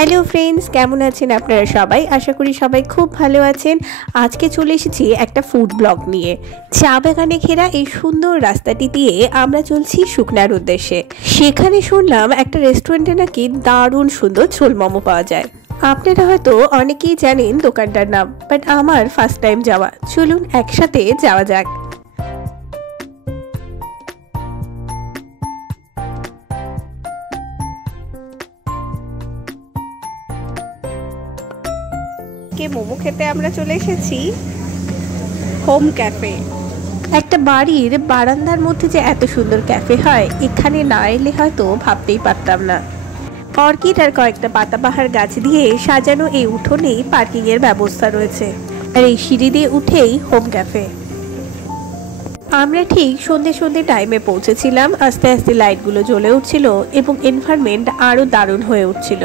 Hello friends, কেমন আছেন আপনারা সবাই? আশা করি সবাই খুব ভালো আছেন। আজকে চলে এসেছি একটা ফুড ব্লগ নিয়ে। চা বাগানে ঘেরা এই সুন্দর রাস্তাটি দিয়ে আমরা চলছি শুকনার উদ্দেশ্যে। সেখানে শুনলাম একটা রেস্টুরেন্টে নাকি দারুণ সুন্দর ঝোল মোমো পাওয়া যায়। আপনারা হয়তো অনেকেই জানেন দোকানটার নাম, বাট আমার ফার্স্ট টাইম যাওয়া। চলুন একসাথে যাওয়া যাক। মোমো খেতে আমরা চলে এসেছি হোম ক্যাফে। একটা বাড়ির বারান্দার মধ্যে যে এত সুন্দর ক্যাফে হয়, এখানে না এলে হয়তো ভাবতেই পারতাম না। অর্কিড আর কয়েকটা পাতাবাহার গাছ দিয়ে সাজানো এই উঠোনেই পার্কিং এর ব্যবস্থা রয়েছে, আর এই সিঁড়ি দিয়ে উঠেই হোম ক্যাফে। আমরা ঠিক সন্ধে টাইমে পৌঁছেছিলাম। আস্তে আস্তে লাইটগুলো জ্বলে উঠছিল এবং এনভায়রনমেন্ট আরও দারুণ হয়ে উঠছিল।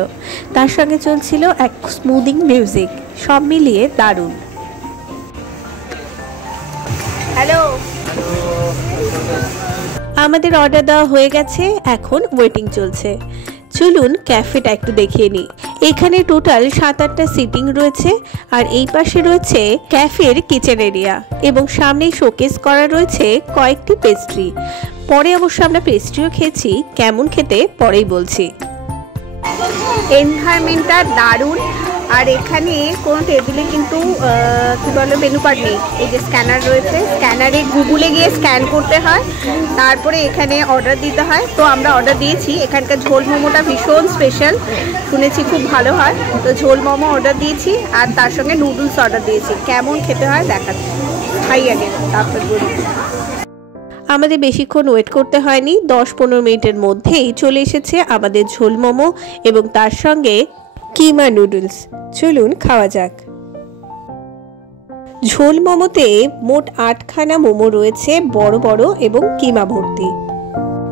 তার সঙ্গে চলছিল এক স্মুদিং মিউজিক। সব মিলিয়ে দারুণ। হ্যালো, আমাদের অর্ডার দেওয়া হয়ে গেছে, এখন ওয়েটিং চলছে। চলুন ক্যাফেটা একটু দেখিয়ে নিই। এখানে টোটাল 7-8টা সিটিং রয়েছে, আর এই পাশে রয়েছে ক্যাফের কিচেন এরিয়া এবং সামনেই শোকেস করা রয়েছে কয়েকটি পেস্ট্রি। পরে অবশ্য আমরা পেস্ট্রিও খেয়েছি, কেমন খেতে পরেই বলছি। এনভায়রনমেন্টটা দারুণ। আর এখানে কোনো টেবিলে কিন্তু কি বলে মেনু কার্ড নেই। এই যে স্ক্যানার রয়েছে, স্ক্যানারে গুগলে গিয়ে স্ক্যান করতে হয়, তারপরে এখানে অর্ডার দিতে হয়। তো আমরা অর্ডার দিয়েছি। এখানকার ঝোল মোমোটা ভীষণ স্পেশাল, শুনেছি খুব ভালো হয়। তো ঝোল মোমো অর্ডার দিয়েছি, আর তার সঙ্গে নুডলস অর্ডার দিয়েছি। কেমন খেতে হয় দেখাচ্ছি, খাই আগে তারপর বলি। আমাদের বেশিক্ষণ ওয়েট করতে হয়নি, 10-15 মিনিটের মধ্যেই চলে এসেছে আমাদের ঝোল মোমো এবং তার সঙ্গে কিমা নুডলস। চলুন খাওয়া যাক। ঝোল মোমোতে মোট 8খানা মোমো রয়েছে, বড় বড় এবং কিমা ভর্তি।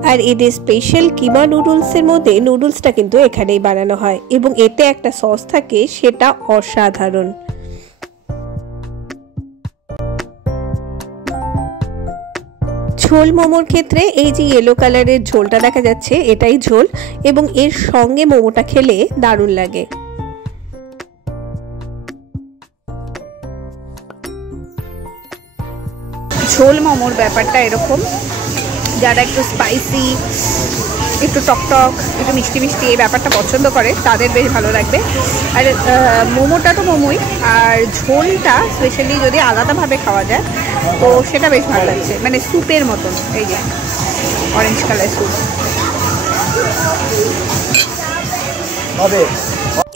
আর এদের স্পেশাল কিমা নুডলসের মধ্যে নুডলসটা কিন্তু এখানেই বানানো হয় এবং এতে একটা সস থাকে, সেটা অসাধারণ। ঝোল মোমোর ক্ষেত্রে এই যে ইয়েলো কালারের ঝোলটা দেখা যাচ্ছে, এটাই ঝোল, এবং এর সঙ্গে মোমোটা খেলে দারুণ লাগে। ঝোল মোমোর ব্যাপারটা এরকম, যারা একটু স্পাইসি, একটু টকটক, একটু মিষ্টি মিষ্টি এই ব্যাপারটা পছন্দ করে তাদের বেশ ভালো লাগবে। আর মোমোটা তো মোমোই, আর ঝোলটা স্পেশালি যদি আলাদাভাবে খাওয়া যায় তো সেটা বেশ ভালো লাগছে, মানে স্যুপের মতন। এই যে অরেঞ্জ কালার স্যুপ।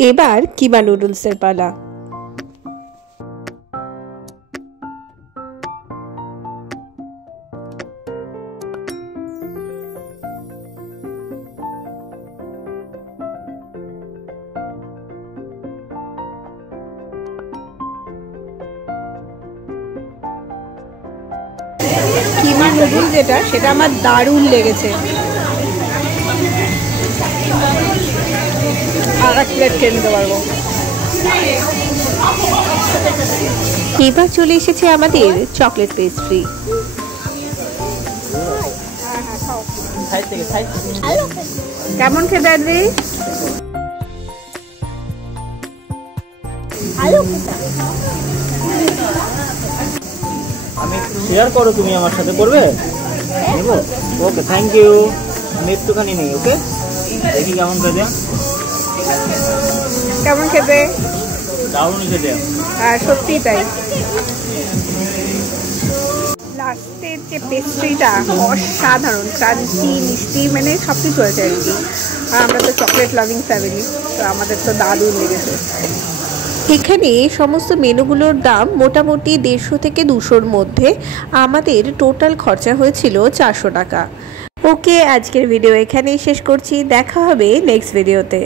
এবার কিমা নুডলসের পালা। কিমা নুডলস যেটা, সেটা আমার দারুণ লেগেছে। আর এক প্লেট খেয়ে নিতে পারবো। এবার চলে এসেছে আমাদের চকলেট পেস্ট্রি। কেমন খেতে আনবি? আমি শেয়ার করো, তুমি আমার সাথে করবে? নেব? ওকে, থ্যাংক ইউ। আমি একটুখানি নেই। ওকে, দেখি কেমন খেতে। কেমন খেতে? দারুণ খেতে। আর সত্যি তাই। লাস্টের যে পেস্ট্রিটা অসাধারণ, ক্রাঞ্চি, মিষ্টি, মানে সব কিছু আছে আর কি। আর আমরা তো চকলেট লাভিং ফ্যামিলি, তো আমাদের তো দারুণ লেগেছে। এখানে সমস্ত মেনুগুলোর দাম মোটামুটি 150 থেকে 200-র মধ্যে। আমাদের টোটাল খরচা হয়েছিল 400 টাকা। ওকে, আজকের ভিডিও এখানেই শেষ করছি। দেখা হবে নেক্সট ভিডিওতে।